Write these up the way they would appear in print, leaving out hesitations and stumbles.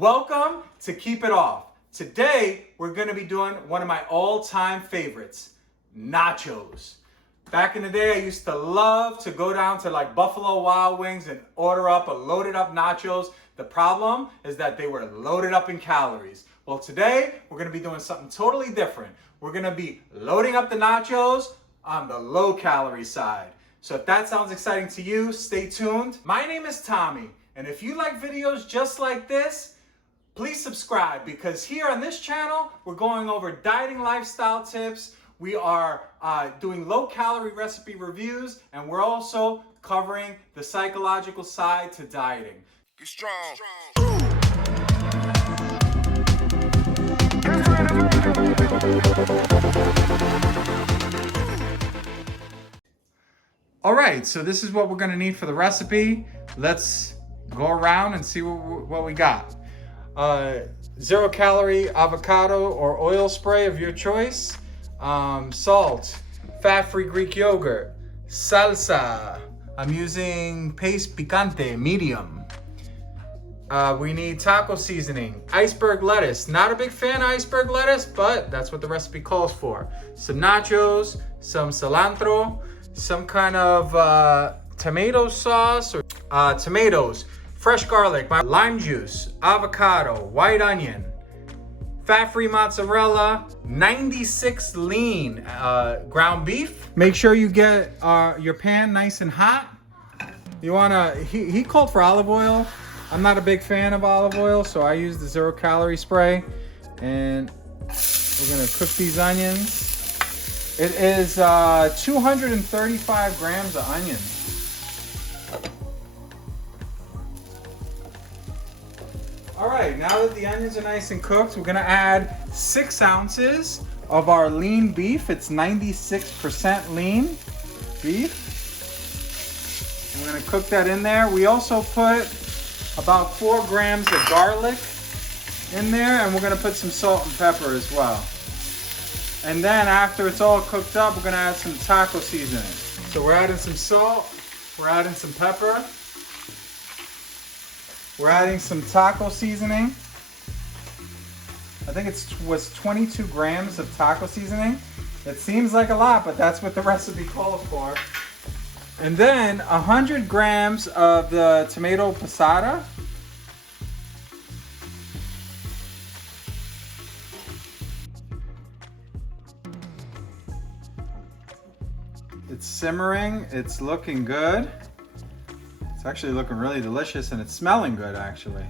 Welcome to Keep It Off. Today, we're gonna be doing one of my all-time favorites, nachos. Back in the day, I used to love to go down to like Buffalo Wild Wings and order up a loaded up nachos. The problem is that they were loaded up in calories. Well, today, we're gonna be doing something totally different. We're gonna be loading up the nachos on the low calorie side. So if that sounds exciting to you, stay tuned. My name is Tommy, and if you like videos just like this, please subscribe, because here on this channel, we're going over dieting lifestyle tips. We are doing low-calorie recipe reviews, and we're also covering the psychological side to dieting. Get strong. All right, so this is what we're gonna need for the recipe. Let's go around and see what we got. 0-calorie avocado or oil spray of your choice, salt, fat-free Greek yogurt, salsa. I'm using paste picante, medium. We need taco seasoning, iceberg lettuce. Not a big fan of iceberg lettuce, but that's what the recipe calls for. Some nachos, some cilantro, some kind of tomato sauce or tomatoes, fresh garlic, lime juice, avocado, white onion, fat-free mozzarella, 96 lean ground beef. Make sure you get your pan nice and hot. You wanna, he called for olive oil. I'm not a big fan of olive oil, so I use the 0-calorie spray. And we're gonna cook these onions. It is 235 grams of onions. All right, now that the onions are nice and cooked, we're gonna add 6 ounces of our lean beef. It's 96% lean beef. And we're gonna cook that in there. We also put about 4 grams of garlic in there, and we're gonna put some salt and pepper as well. And then after it's all cooked up, we're gonna add some taco seasoning. So we're adding some salt, we're adding some pepper, we're adding some taco seasoning. I think it was 22 grams of taco seasoning. It seems like a lot, but that's what the recipe calls for. And then 100 grams of the tomato passata. It's simmering, it's looking good. It's actually looking really delicious, and it's smelling good actually.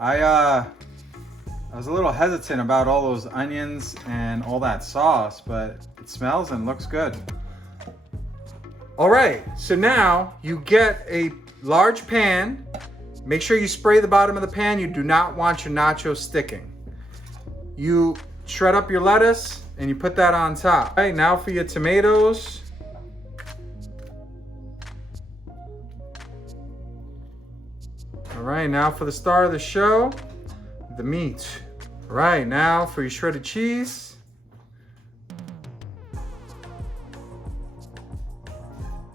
I was a little hesitant about all those onions and all that sauce, but it smells and looks good. All right, so now you get a large pan. Make sure you spray the bottom of the pan. You do not want your nachos sticking. You shred up your lettuce and you put that on top. All right, now for your tomatoes. All right, now for the star of the show, the meat. All right, now for your shredded cheese.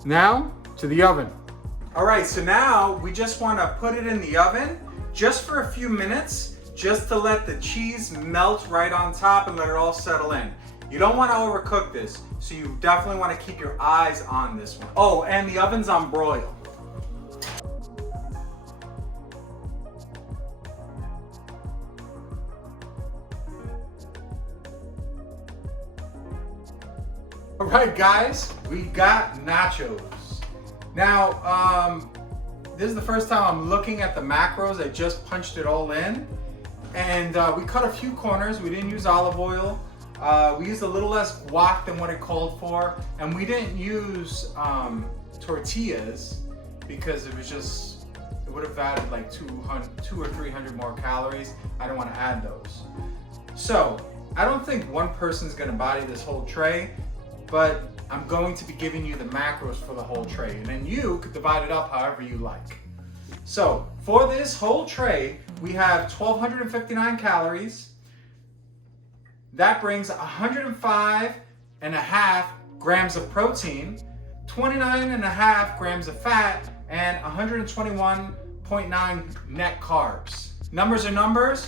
Now to the oven. All right, so now we just want to put it in the oven just for a few minutes, just to let the cheese melt right on top and let it all settle in. You don't want to overcook this, so you definitely want to keep your eyes on this one. Oh, and the oven's on broil. All right, guys, we got nachos. Now, this is the first time I'm looking at the macros. I just punched it all in. And we cut a few corners. We didn't use olive oil. We used a little less guac than what it called for. And we didn't use tortillas because it would have added like 200 or 300 more calories. I don't want to add those. So, I don't think one person's gonna body this whole tray, but I'm going to be giving you the macros for the whole tray, and then you could divide it up however you like. So for this whole tray, we have 1,259 calories. That brings 105.5 grams of protein, 29.5 grams of fat, and 121.9 net carbs. numbers are numbers.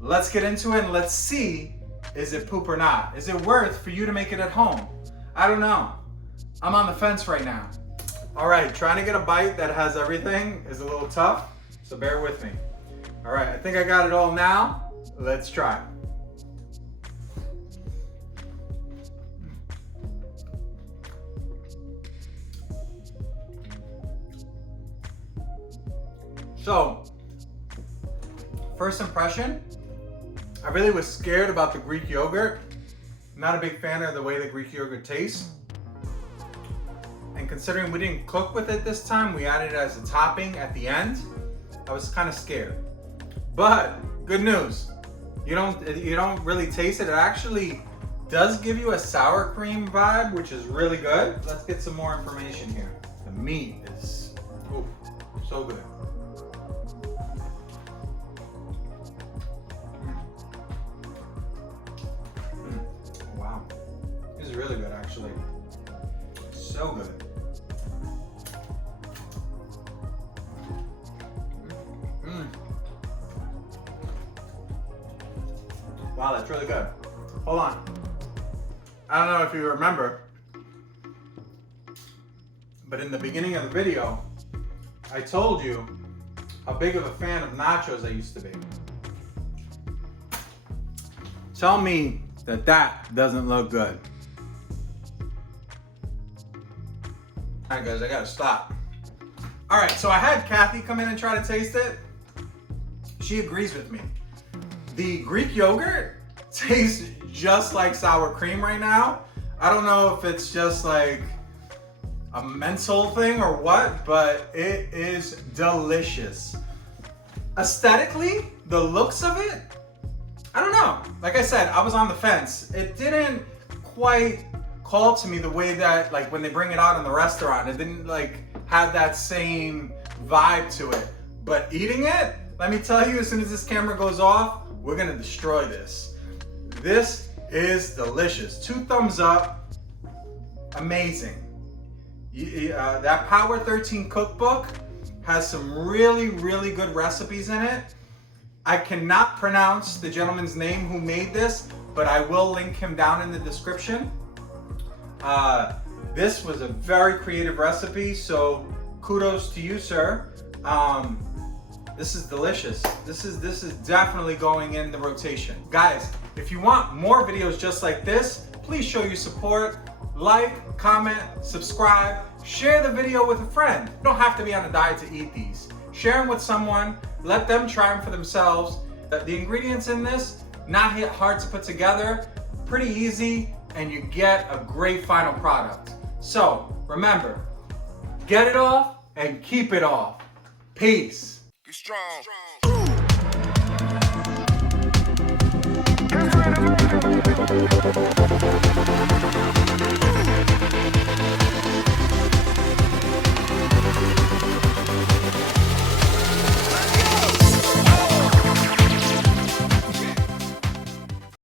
Let's get into it and let's see, is it poop or not? Is it worth for you to make it at home? I don't know. I'm on the fence right now. All right, trying to get a bite that has everything is a little tough, so bear with me. All right, I think I got it all now. Let's try. So, first impression, I really was scared about the Greek yogurt. Not a big fan of the way the Greek yogurt tastes. And considering we didn't cook with it this time, we added it as a topping at the end. I was kind of scared. But good news, you don't really taste it. It actually does give you a sour cream vibe, which is really good. Let's get some more information here. The meat is so good. Wow, this is really good actually. So good. Wow, that's really good. Hold on. I don't know if you remember, but in the beginning of the video, I told you how big of a fan of nachos I used to be. Tell me that that doesn't look good. All right, guys, I gotta stop. All right, so I had Kathy come in and try to taste it. She agrees with me. The Greek yogurt tastes just like sour cream right now. I don't know if it's just like a mental thing or what, but it is delicious. Aesthetically, the looks of it, I don't know. Like I said, I was on the fence. It didn't quite call to me the way that, like, when they bring it out in the restaurant, it didn't like have that same vibe to it. But eating it, let me tell you, as soon as this camera goes off, we're gonna destroy this. This is delicious. 2 thumbs up, amazing. That Power 13 cookbook has some really, really good recipes in it. I cannot pronounce the gentleman's name who made this, but I will link him down in the description. This was a very creative recipe, so kudos to you, sir. This is delicious. This is definitely going in the rotation. Guys, if you want more videos just like this, please show your support. Like, comment, subscribe, share the video with a friend. You don't have to be on a diet to eat these. Share them with someone, let them try them for themselves. The ingredients in this, not hard to put together, pretty easy, and you get a great final product. So remember, get it off and keep it off. Peace. Be strong. Be strong.